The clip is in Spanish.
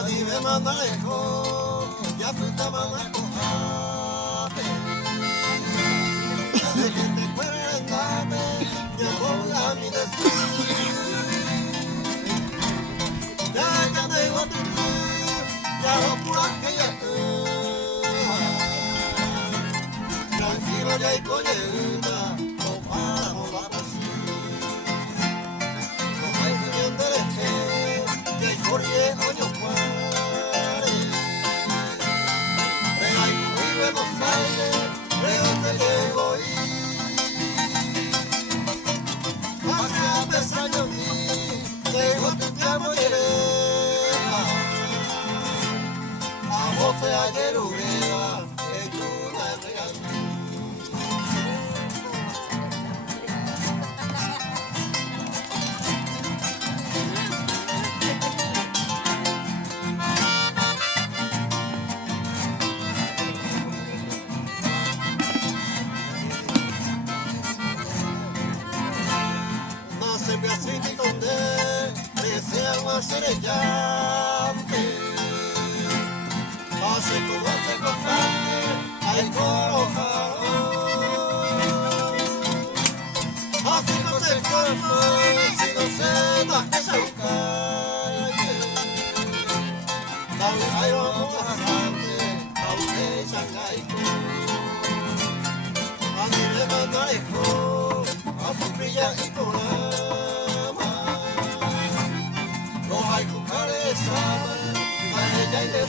Ani me manda lejos, ya fruta manda cojate. De que te pueden dame, ya ponga mi decir. Ya tengo tu ya lo pura que ya tú. Tranquilo ya hay colleta, no paramos la pasión. No hay bien del eje, que hay corrie oño cuare. Pero hay muy Buenos Aires, de donde llego y hacia pesar de mí, dejo tu camo llena. A vos te ayer ureda, que tú me regalé. Nace Beatriz donde desean hacer el llante. Hace como se comparte, hay coroja. Hace no se esfuerzo, si no se da que se cae. Hay vamos a bastante, aunque Shanghai. A mí me manda lejos, a Pupilla y Colama. No hay cucares, a ella y de